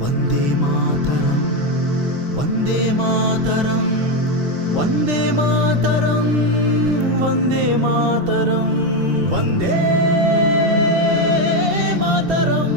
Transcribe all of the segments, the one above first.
వందే మాతరం వందే మాతరం వందే మాతరం వందే మాతరం వందే మాతరం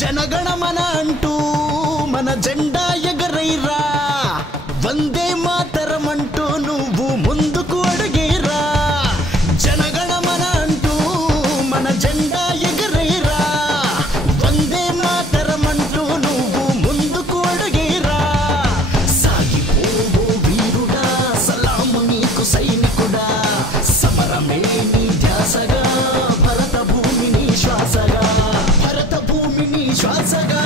జనగణమన అంటూ మన జెండా ఎగరైరా వందే మాతరం అంటూ నువ్వు ముందుకు అడిగేరా జనగణమన అంటూ మన జెండా ఎగరైరా వందే మాతరం అంటూ నువ్వు ముందుకు అడిగేరా సాగిపోవో వీరుడా సలాము నీకు సైనికుడా సమరమే నీ ధ్యాసగా భరత భూమిని శ్వాసగా శ్వాసగా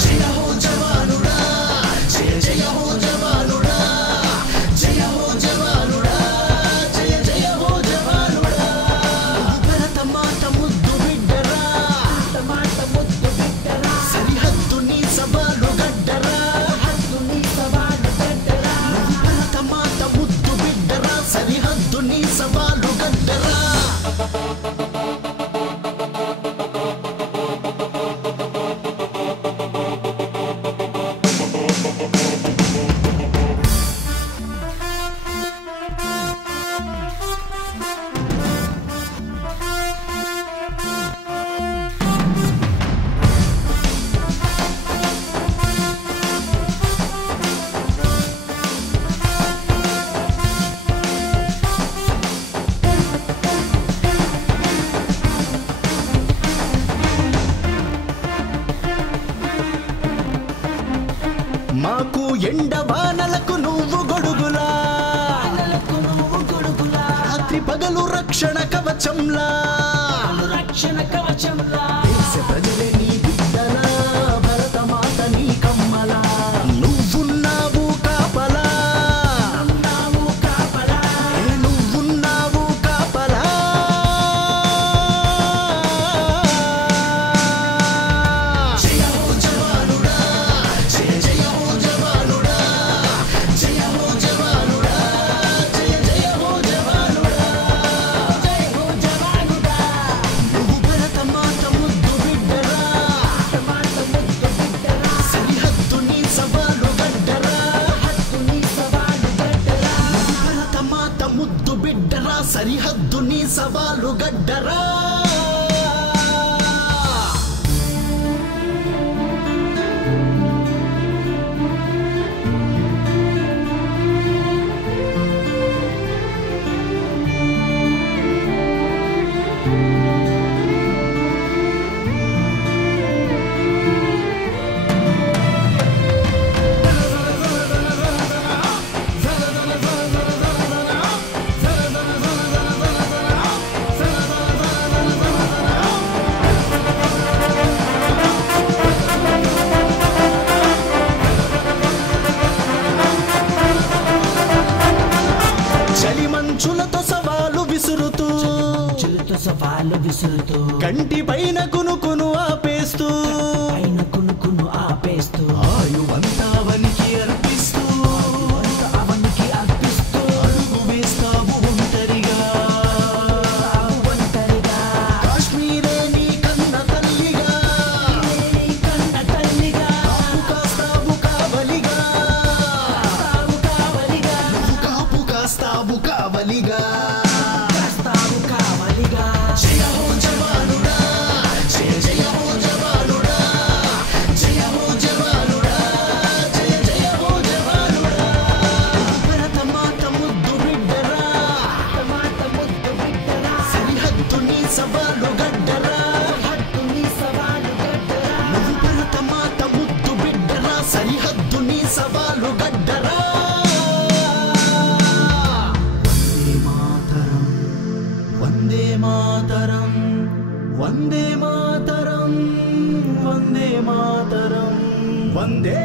జయ హో జవానుడా జయ జయ హో జవానుడా జయ హో జవానుడా జయ జయ హో జవానుడా భరత మాత ముద్దు బిడ్డరా మాట ముద్దు బిడ్డరా సరిహద్దు నీ సవాలు గడ్డరా హద్దు నీ సవాలు గడ్డరా భరత మాత ముద్దు బిడ్డరా సరిహద్దు నీ సవాలు గడ్డరా మాకు ఎండవానలకు నువ్వు గొడుగులా రాత్రి పగలు రక్షణ కవచంలా దేశ ప్రజలే నీ బిడ్డలా భరత మాత నీ కమ్మలా నువ్వున్నావు కాపలా నువ్వున్నావు కాపలా జయ హో జవానుడా జయ జయ హో జవానుడా జయ హో జవానుడా జయ జయ హో జవానుడా జయ హో జవానుడా నువ్వు భరత మాత ముద్దు బిడ్డరా సరిహద్దు నీ సవాలు గడ్డరా హద్దు నీ సవాలు గడ్డరా భరత మాత ముద్దు బిడ్డరా సరిహద్దు నీ సవాలు గడ్డరా మంచులతో సవాలు విసురుతూ కంటి పైన కునుకును ఆపేస్తూ ఆయువంతా అవనికి అర్పిస్తూ అడుగు వేస్తావు ఒంటరిగా కాశ్మీరే నీ కన్న తల్లిగా కాపు కావలిగా కాపు కాస్తావు కావలిగా జయ హో జవానుడా జయ జయ హో జవానుడా జయ హో జవానుడా జయ జయ హో జవానుడా భరత మాత ముద్దు బిడ్డరా సరిహద్దు నీ సవాలు గడ్డరా నువ్వు భరత మాత ముద్దు బిడ్డరా సరిహద్దు నీ సవాలు గడ్డరా వందే మాతరం వందే మాతరం వందే మాతరం వందే